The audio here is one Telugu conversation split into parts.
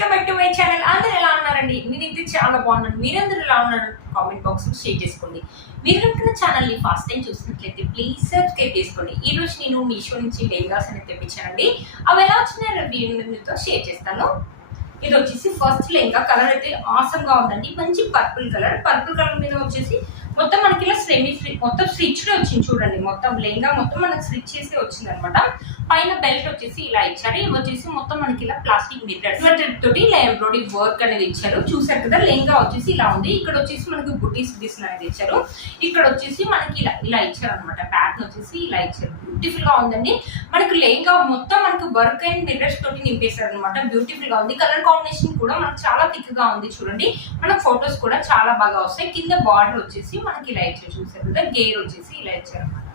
Welcome back to my channel. అందరూ ఎలా ఉన్నారండి? నేనైతే చాలా బాగున్నాను. మీరందరూ ఎలా ఉన్నారు? కామెంట్ బాక్స్ లో షేర్ చేసుకోండి. మీరు కనుక ఛానల్ ని ఫస్ట్ టైం చూసినట్లయితే ప్లీజ్ సబ్స్క్రైబ్ చేసుకోండి. ఈ రోజు నేను మీషో నుంచి లెహంగాస్ అనేది తెప్పించానండి. అవి ఎలా వచ్చిన రివ్యూ మీతో షేర్ చేస్తాను. ఇది వచ్చేసి ఫస్ట్ లెహంగా. కలర్ అయితే ఆసమ్ గా ఉందండి. మంచి పర్పుల్ కలర్ మీద వచ్చేసి మొత్తం మనకి ఇలా మొత్తం స్టిచ్ వచ్చింది చూడండి. మొత్తం లెహంగా మొత్తం మనకి స్టిచ్ చేసి వచ్చింది అనమాట. పైన బెల్ట్ వచ్చేసి ఇలా ఇచ్చారు. ఇవి వచ్చేసి మొత్తం మనకి ఇలా ప్లాస్టిక్ మిర్రర్ తోటి ఇలా ఎంబ్రాయిడరీ వర్క్ అనేది ఇచ్చారు. చూసారు కదా, లెహంగా వచ్చేసి ఇలా ఉంది. ఇక్కడ వచ్చేసి మనకి బుటీస్ అనేది ఇచ్చారు. ఇక్కడ వచ్చేసి మనకి ఇలా ఇచ్చారు అనమాట. ప్యాటర్న్ వచ్చేసి ఇలా ఇచ్చారు. బ్యూటిఫుల్ గా ఉందండి. మనకి లెహంగా మొత్తం మనకి వర్క్ అండ్ మిర్రర్స్ తోటి నింపేశారు అనమాట. బ్యూటిఫుల్ గా ఉంది. కలర్ కాంబినేషన్ కూడా మనకు చాలా థిక్ గా ఉంది చూడండి. మన ఫొటోస్ కూడా చాలా బాగా వస్తాయి. కింద బార్డర్ వచ్చేసి మనకి ఇలా ఇచ్చారు. చూసారు కదా, గేర్ వచ్చేసి ఇలా ఇచ్చారు అనమాట.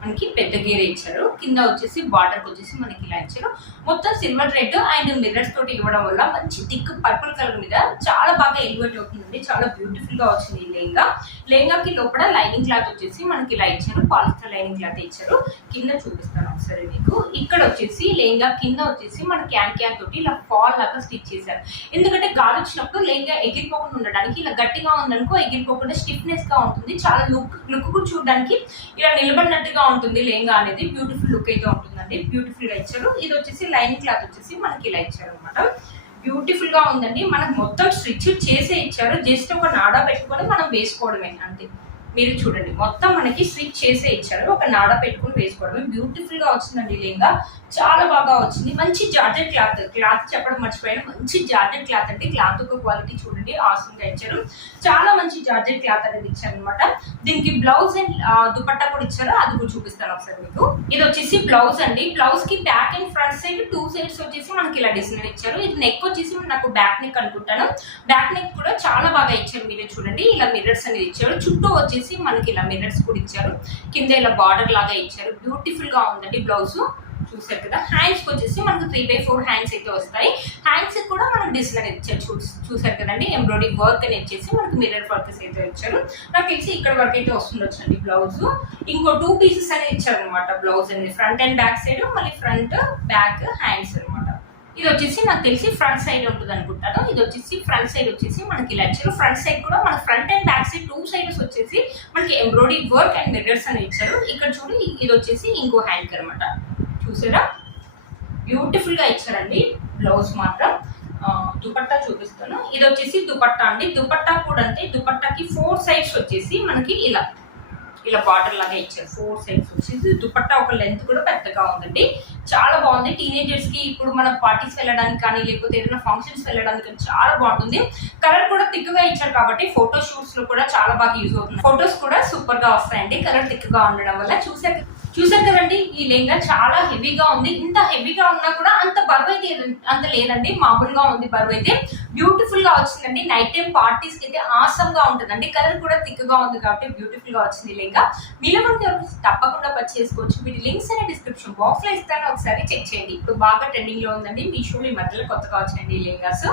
మనకి పెద్ద గేర్ ఇచ్చారు. కింద వచ్చేసి బార్డర్ వచ్చేసి మనకి ఇలా ఇచ్చారు. మొత్తం సిల్వర్ రెడ్ అండ్ మిర్రర్స్ తోటి ఇవ్వడం వల్ల మంచి థిక్ పర్పుల్ కలర్ మీద చాలా బాగా ఎలివేట్ అవుతుందండి. చాలా బ్యూటిఫుల్ గా వచ్చింది ఈ లెహంగాకి లోపల లైనింగ్ క్లాత్ వచ్చేసి మనకి ఇలా ఇచ్చారు. పాలిస్టర్ లైనింగ్ క్లాత్ ఇచ్చారు. కింద చూపిస్తాను ఒకసారి మీకు. ఇక్కడ వచ్చేసి లెహంగా కింద వచ్చేసి మన క్యాన్ తోటి ఇలా ఫాల్ లాగా స్టిచ్ చేశారు. ఎందుకంటే గాలి వచ్చినప్పుడు లెహంగా ఎగిరిపోకుండా ఉండడానికి ఇలా గట్టిగా ఉందనుకో ఎగిరిపోకుండా స్టిఫ్నెస్ గా ఉంటుంది. చాలా లుక్ కూడా చూడడానికి ఇలా నిలబడినట్టుగా ఉంటుంది. లెహంగా అనేది బ్యూటిఫుల్ లుక్ అయితే ఉంటుందండి. బ్యూటిఫుల్ గా ఇచ్చారు. ఇది వచ్చేసి లైనింగ్ క్లాత్ వచ్చేసి మనకి ఇలా ఇచ్చారు అనమాట. బ్యూటిఫుల్ గా ఉందండి. మనకు మొత్తం స్టిచ్ చేసే ఇచ్చారు. జస్ట్ ఒక నాడా పెట్టుకొని మనం వేసుకోవడమే అంతే. మీరు చూడండి, మొత్తం మనకి స్టిచ్ చేసే ఇచ్చారు. ఒక నాడా పెట్టుకుని వేసుకోవడమే. బ్యూటిఫుల్ గా వచ్చిందండి లెహంగా. చాలా బాగా వచ్చింది. మంచి జార్జెట్ క్లాత్ చెప్పడం మర్చిపోయాను. మంచి జార్జెట్ క్లాత్ అంటే క్లాత్ ఒక క్వాలిటీ చూడండి ఆసమ్ గా ఇచ్చారు. చాలా మంచి జార్జెట్ క్లాత్ అనేది ఇచ్చారు అనమాట. దీనికి బ్లౌజ్ అండ్ దుపట్టా కూడా ఇచ్చారు. అది కూడా చూపిస్తాను ఒకసారి మీకు. ఇది వచ్చేసి బ్లౌజ్ అండి. బ్లౌజ్ కి back and front side 2 sides వచ్చేసి మనకి ఇలా డిజైన్ ఇచ్చారు. ఇది నెక్ వచ్చేసి నాకు బ్యాక్ నెక్ అనుకుంటాను. బ్యాక్ నెక్ కూడా చాలా బాగా ఇచ్చారు. మీరే చూడండి, ఇలా మిర్రర్స్ అనేది ఇచ్చారు. చుట్టూ వచ్చేసి మనకి ఇలా మిర్రర్స్ కూడా ఇచ్చారు. కింద ఇలా బార్డర్ లాగా ఇచ్చారు. బ్యూటిఫుల్ గా ఉందండి బ్లౌజ్. చూసారు కదా, హ్యాండ్స్ వచ్చేసి మనకు 3/4 హ్యాండ్స్ అయితే వస్తాయి. హ్యాండ్స్ కూడా మనకు డిజైన్ అనేది ఇచ్చారు. చూసారు కదండి, ఎంబ్రాయిడరీ వర్క్ అని వచ్చేసి మనకు మిర్రర్ వర్క్స్ అయితే ఇచ్చారు. నాకు తెలిసి ఇక్కడ వరకు అయితే వస్తుండొచ్చండి బ్లౌజ్. ఇంకో 2 పీసెస్ అనేది ఇచ్చారు అనమాట బ్లౌజ్ అనేది. ఫ్రంట్ అండ్ బ్యాక్ సైడ్, మళ్ళీ ఫ్రంట్ బ్యాక్ హ్యాండ్స్ అనమాట. ఇది వచ్చేసి నాకు తెలిసి ఫ్రంట్ సైడ్ ఉంటుంది అనుకుంటాను. ఇది వచ్చేసి ఫ్రంట్ సైడ్ వచ్చేసి మనకి ఇలా ఇచ్చారు. ఫ్రంట్ సైడ్ కూడా మన front and back side 2 sides వచ్చేసి మనకి ఎంబ్రాయిడరీ వర్క్ అండ్ మిర్రర్స్ అని ఇచ్చారు. ఇక్కడ చూడు, ఇది వచ్చేసి ఇంకో హ్యాండ్ అనమాట. చూసారా, బ్యూటిఫుల్ గా ఇచ్చారండి బ్లౌజ్ మాత్రం. దుపట్టా చూపిస్తాను. ఇది వచ్చేసి దుపట్టా అండి. దుపట్టా కూడా అంటే దుపట్టాకి 4 సైడ్స్ వచ్చేసి మనకి ఇలా బార్డర్ లాగా ఇచ్చారు. 4 సైడ్స్ వచ్చేసి దుపట్టా ఒక లెంత్ కూడా పెద్దగా ఉందండి. చాలా బాగుంది. టీనేజర్స్ కి ఇప్పుడు మన పార్టీస్ వెళ్ళడానికి కానీ లేకపోతే ఏదైనా ఫంక్షన్స్ వెళ్ళడానికి చాలా బాగుంటుంది. కలర్ కూడా థిక్ గా ఇచ్చారు కాబట్టి ఫోటో షూట్స్ లో కూడా చాలా బాగా యూజ్ అవుతుంది. ఫొటోస్ కూడా సూపర్ గా వస్తాయండి కలర్ థిక్ గా ఉండడం వల్ల. చూసారు కదండి, ఈ లెహంగా చాలా హెవీగా ఉంది. ఇంత హెవీగా ఉన్నా కూడా అంత బరువు అయితే అంత లేదండి. మామూలుగా ఉంది బరువు అయితే. బ్యూటిఫుల్ గా వచ్చిందండి. నైట్ టైం పార్టీస్ కి అయితే ఆసమ్ గా ఉంటుందండి. కలర్ కూడా థిక్ గా ఉంది కాబట్టి బ్యూటిఫుల్ గా వచ్చింది లెహంగా. మీలో తప్పకుండా పర్చేస్ చేసుకోవచ్చు. వీటి లింక్స్ అనే డిస్క్రిప్షన్ బాక్స్ లో ఇస్తాను, ఒకసారి చెక్ చేయండి. ఇప్పుడు బాగా ట్రెండింగ్ లో ఉందండి. మీషోలో ఈ మధ్యలో కొత్తగా వచ్చినాయండి ఈ లెహంగాస్.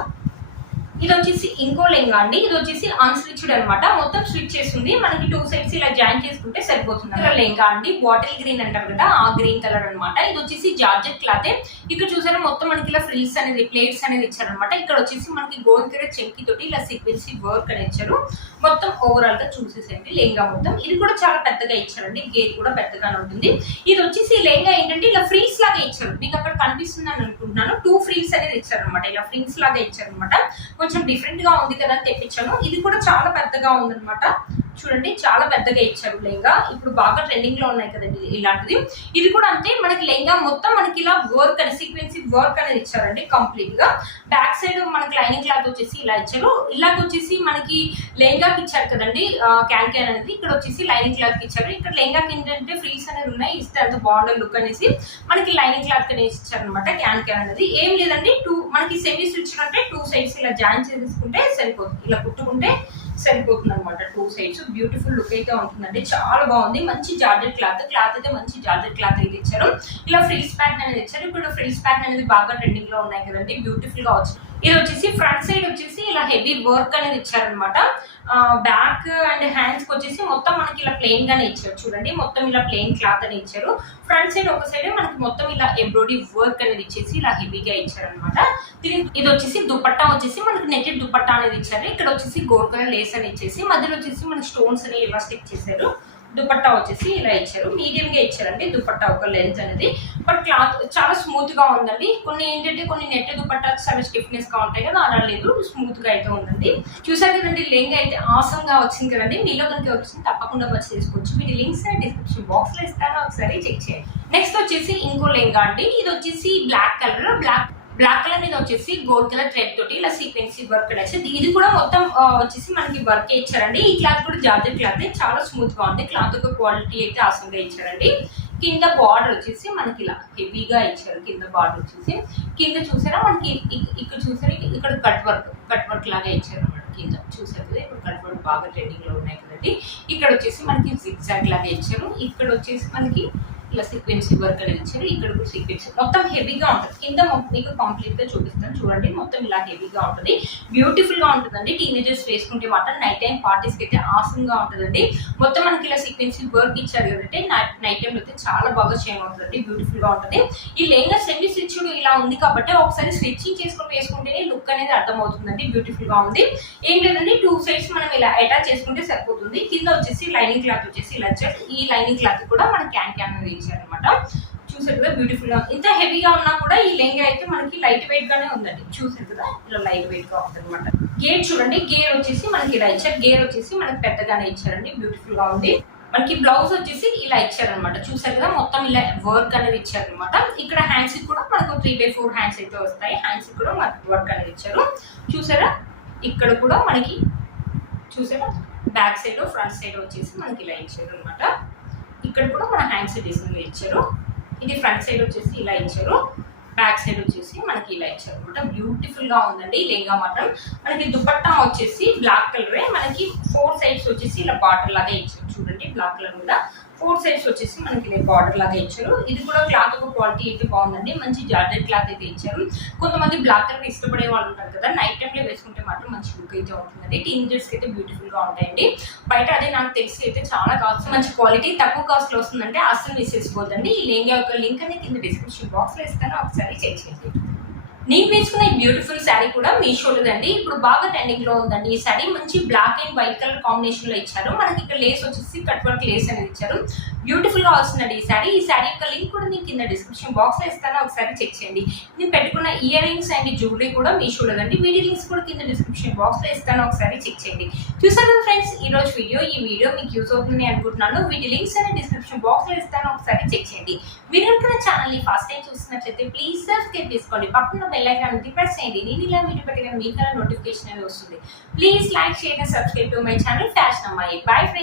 ఇది వచ్చేసి ఇంకో లెహంగా అండి. ఇది వచ్చేసి అన్స్టిచ్డ్ అనమాట. మొత్తం స్టిచ్ చేస్తుంది. మనకి 2 సైడ్స్ ఇలా జాయిన్ చేసుకుంటే సరిపోతుంది. లెహంగా అండి. బాటిల్ గ్రీన్ అంటారు కదా, ఆ గ్రీన్ కలర్ అనమాట. ఇది వచ్చేసి జార్జెట్ క్లాత్. ఇక్కడ చూసారా, మొత్తం మనకి ఇలా ఫ్రిల్స్ అనేది ప్లేట్స్ అనేది ఇచ్చారనమాట. ఇక్కడ వచ్చేసి మనకి గోల్డ్ కలర్ చెంకి తోటి ఇలా సీక్వెన్సీ వర్క్ అని ఇచ్చారు. మొత్తం ఓవరాల్ గా చూసేసండి లెహంగా మొత్తం. ఇది కూడా చాలా పెద్దగా ఇచ్చారండి. గేర్ కూడా పెద్దగానే ఉంటుంది. ఇది వచ్చేసి లెహంగా ఏంటంటే ఇలా ఫ్రీల్స్ లాగా ఇచ్చారు. మీకు అక్కడ కనిపిస్తుంది అని అనుకుంటున్నాను. 2 ఫ్రీల్స్ అనేది ఇచ్చారనమాట. ఇలా ఫ్రీల్స్ లాగా ఇచ్చారనమాట. కొంచెం డిఫరెంట్ గా ఉంది కదా అని తెప్పించాను. ఇది కూడా చాలా పెద్దగా ఉందన్నమాట. చూడండి, చాలా పెద్దగా ఇచ్చారు లెహంగా. ఇప్పుడు బాగా ట్రెండింగ్ లో ఉన్నాయి కదండి ఇలాంటిది. ఇది కూడా అంతే. మనకి లెహంగా మొత్తం మనకి ఇలా వర్క్ అని సీక్వెన్సీ వర్క్ అనేది ఇచ్చారండి కంప్లీట్ గా. బ్యాక్ సైడ్ మనకి లైనింగ్ క్లాత్ వచ్చేసి ఇలా ఇచ్చారు. ఇలాగ వచ్చేసి మనకి లెహంగాకి ఇచ్చారు కదండి క్యాన్ అనేది. ఇక్కడ వచ్చేసి లైనింగ్ క్లాత్ కి ఇచ్చారు. ఇక్కడ లెహంగాకి ఏంటంటే ఫ్రీల్స్ అనేది ఉన్నాయి. ఇస్తే అంత బాగుండే లుక్ అనేసి మనకి లైనింగ్ క్లాత్ అనేది ఇచ్చారు అనమాట. క్యాన్ అనేది ఏం లేదండి. మనకి సెమీ స్టిచ్ అంటే 2 సైడ్స్ ఇలా జాయిన్ చేసుకుంటే సరిపోతుంది. ఇలా కుట్టుకుంటే సరిపోతుంది అనమాట. 2 సైడ్స్. బ్యూటిఫుల్ లుక్ అయితే ఉంటుందండి. చాలా బాగుంది. మంచి జార్జెట్ క్లాత్ అయితే మంచి జార్జెట్ క్లాత్ అయితే ఇచ్చారు. ఇలా ఫ్రిల్స్ ప్యాటర్న్ అనేది ఇచ్చారు. ఇప్పుడు ఫ్రిల్స్ ప్యాటర్న్ అనేది బాగా ట్రెండింగ్ లో ఉన్నాయి కదండి. బ్యూటిఫుల్ గా వచ్చింది. ఇది వచ్చేసి ఫ్రంట్ సైడ్ వచ్చేసి ఇలా హెవీ వర్క్ అనేది ఇచ్చారనమాట. బ్యాక్ అండ్ హ్యాండ్స్ వచ్చేసి మొత్తం మనకి ఇలా ప్లెయిన్ గానే ఇచ్చారు. చూడండి మొత్తం ఇలా ప్లెయిన్ క్లాత్ అని ఇచ్చారు. ఫ్రంట్ సైడ్ ఒక సైడ్ మనకి మొత్తం ఇలా ఎంబ్రాయిడరీ వర్క్ అనేది ఇచ్చేసి ఇలా హెవీగా ఇచ్చారనమాట. ఇది వచ్చేసి దుపట్టా వచ్చేసి మనకి నెట్టెడ్ దుపట్టా అనేది ఇచ్చారు. ఇక్కడ వచ్చేసి గోల్డ్ కలర్ లేస్ అని ఇచ్చేసి మధ్యలో వచ్చేసి మన స్టోన్స్ అని ఇలా స్టిక్ చేశారు. దుపట్టా వచ్చేసి ఇలా ఇచ్చారు. మీడియం గా ఇచ్చారండి దుపట్టా ఒక లెంత్ అనేది. బట్ క్లాత్ చాలా స్మూత్ గా ఉందండి. కొన్ని ఏంటంటే కొన్ని నెట్ దుపట్టా చాలా స్టిఫ్నెస్ గా ఉంటాయి కదా, అలా లేదు, స్మూత్ గా అయితే ఉందండి. చూసారు కదండి లెంగ్ అయితే ఆసమ్ గా వచ్చింది కదండి. మీలో కనుక వచ్చింది తప్పకుండా వచ్చి చేసుకోవచ్చు. వీటి లింక్స్ డిస్క్రిప్షన్ బాక్స్ లో ఇస్తాను, ఒకసారి చెక్ చేయండి. నెక్స్ట్ వచ్చేసి ఇంకో లెంగా అండి. ఇది వచ్చేసి బ్లాక్ కలర్, బ్లాక్ కలర్ మీద వచ్చేసి గోల్డ్ కలర్ థ్రెడ్ తోటి ఇలా సీక్వెన్సీ వర్క్ వచ్చింది. ఇది కూడా మొత్తం వచ్చేసి మనకి వర్క్ ఇచ్చారండి. ఈ క్లాత్ కూడా జార్జెట్ క్లాత్, చాలా స్మూత్ గా ఉంది. క్లాత్ యొక్క క్వాలిటీ అయితే ఆసంగా ఇచ్చారండి. కింద బార్డర్ వచ్చేసి మనకి ఇలా హెవీగా ఇచ్చారు. కింద బార్డర్ వచ్చేసి కింద చూసారా మనకి ఇక్కడ చూసారా ఇక్కడ కట్ వర్క్ లాగా ఇచ్చారు అన్నమాట. కింద చూసారు కదా ఇప్పుడు కట్ వర్క్ బాగా ట్రెండింగ్ లో ఉన్నాయి కదండి. ఇక్కడ వచ్చేసి మనకి జిగ్జాగ్ లాగా ఇచ్చారు. ఇక్కడ వచ్చేసి మనకి ఇలా సీక్వెన్సీ వర్క్ అనేది ఇచ్చారు. ఇక్కడ కూడా సీక్వెన్సీ మొత్తం హెవీగా ఉంటుంది. కింద మీకు కంప్లీట్ గా చూపిస్తాను చూడండి. మొత్తం ఇలా హెవీగా ఉంటుంది, బ్యూటిఫుల్ గా ఉంటుందండి. టీనేజర్స్ వేసుకుంటే మాత్రం నైట్ టైం పార్టీస్ కి అయితే ఆసమ్ గా ఉంటుందండి. మొత్తం మనకి ఇలా సీక్వెన్సీ వర్క్ ఇచ్చారు కదంటే నైట్ టైం అయితే చాలా బాగా షైన్ అవుతుంది, బ్యూటిఫుల్ గా ఉంటుంది. ఈ లెహంగా సెమీ స్టిచ్డ్ ఇలా ఉంది కాబట్టి ఒకసారి స్టిచ్చింగ్ చేసుకుని వేసుకుంటేనే లుక్ అనేది అర్థమవుతుందండి. బ్యూటిఫుల్ గా ఉంది. ఏం లేదండి, 2 సైడ్స్ మనం ఇలా అటాచ్ చేసుకుంటే సరిపోతుంది. కింద వచ్చేసి లైనింగ్ క్లాత్ వచ్చేసి ఇలా ఇచ్చారు. ఈ లైనింగ్ క్లాత్ కూడా మన క్యాన్ అనేది అనమాట. చూసారు కదా బ్యూటిఫుల్ గా. ఇంత హెవీగా ఉన్నా కూడా ఈ లెహంగా అయితే మనకి లైట్ వెయిట్ గానే ఉందండి. చూసారు కదా ఇలా లైట్ వెయిట్ గా ఉంటుంది అనమాట. గేర్ చూడండి, గేర్ వచ్చేసి మనకి ఇలా ఇచ్చారు. గేర్ వచ్చేసి మనకి పెద్దగానే ఇచ్చారండి, బ్యూటిఫుల్ గా ఉంది. మనకి బ్లౌజ్ వచ్చేసి ఇలా ఇచ్చారనమాట. చూసారు కదా మొత్తం ఇలా వర్క్ అనేది ఇచ్చారనమాట. ఇక్కడ హ్యాండ్స్ కూడా మనకు 3/4 హ్యాండ్స్ అయితే వస్తాయి. హ్యాండ్స్ కూడా మనకి వర్క్ అనేది ఇచ్చారు. చూసారా ఇక్కడ కూడా మనకి చూసారా బ్యాక్ సైడ్ ఫ్రంట్ సైడ్ వచ్చేసి మనకి ఇలా ఇచ్చారు అనమాట. ఇక్కడ కూడా మన హ్యాండ్స్ డిజైన్ ఇచ్చారు. ఇది ఫ్రంట్ సైడ్ వచ్చేసి ఇలా ఇచ్చారు, బ్యాక్ సైడ్ వచ్చేసి మనకి ఇలా ఇచ్చారు అనమాట. బ్యూటిఫుల్ గా ఉందండి లెహంగా మాత్రం. మనకి దుపట్టా వచ్చేసి బ్లాక్ కలరే, మనకి 4 సైడ్స్ వచ్చేసి ఇలా బార్డర్ లాగా ఇచ్చారు. చూడండి బ్లాక్ కలర్ మీద 4 సైడ్స్ వచ్చేసి మనకి బార్డర్ లాగా ఇచ్చారు. ఇది కూడా క్లాత్ ఒక క్వాలిటీ అయితే బాగుందండి. మంచి జార్జెట్ క్లాత్ అయితే ఇచ్చారు. కొంతమంది బ్లాక్ కలర్ ఇష్టపడే వాళ్ళు ఉంటారు కదా, నైట్ టైం లో వేసుకుంటే మాత్రం మంచి లుక్ అయితే ఉంటుందండి. టీనేజర్స్ అయితే బ్యూటిఫుల్ గా ఉంటాయండి. బయట అదే నాకు తెలిసి అయితే చాలా కాస్ట్, మంచి క్వాలిటీ తక్కువ కాస్ట్ లో వస్తుందంటే అస్సలు మిస్ చేసుకోవద్దండి. ఈ లెహంగా యొక్క లింక్ అనేది కింద డిస్క్రిప్షన్ బాక్స్ లో ఇస్తాను, ఒకసారి చెక్ చేయండి. నేను వేసుకున్న ఈ బ్యూటిఫుల్ శారీ కూడా మీషోలోదండి. ఇప్పుడు బాగా ట్రెండింగ్ లో ఉందండి. ఈ శారీ మంచి black and white colour combination లో ఇచ్చారు. మనకి ఇక్కడ లేస్ వచ్చేసి కట్ వర్క్ లేస్ అనేది ఇచ్చారు. బ్యూటిఫుల్ గా వస్తుందండి ఈ శారీ. ఈ శారీ యొక్క లింక్ కూడా నేను కింద డిస్క్రిప్షన్ బాక్స్ లో ఇస్తాను, ఒకసారి చెక్ చేయండి. నేను పెట్టుకున్న ఇయర్ రింగ్స్ అండ్ జ్యువెలరీ కూడా మీషోలోదండి. వీటి లింక్స్ కూడా కింద డిస్క్రిప్షన్ బాక్స్ లో ఇస్తాను, ఒకసారి చెక్ చేయండి. చూసారు కదా ఫ్రెండ్స్ ఈ రోజు ఈ వీడియో మీకు యూజ్ అవుతుంది అనుకుంటున్నాను. వీటి లింక్స్ అనేది డిస్క్రిప్షన్ బాక్స్ లో ఇస్తాను, ఒకసారి చెక్ చేయండి. మీరు అనుకున్న ఛానల్ ని ఫస్ట్ టైం చూస్తున్నట్లయితే ప్లీజ్ సబ్స్క్రైబ్ చేసుకోండి. పక్కన బెల్ ఐకాన్ ప్రెస్ చేయండి. నేను ఇలా వీడియో పెట్టిన మీకు నోటిఫికేషన్ అనేది వస్తుంది. Please like, share and subscribe to my channel fashion అమ్మాయి. Bye friends.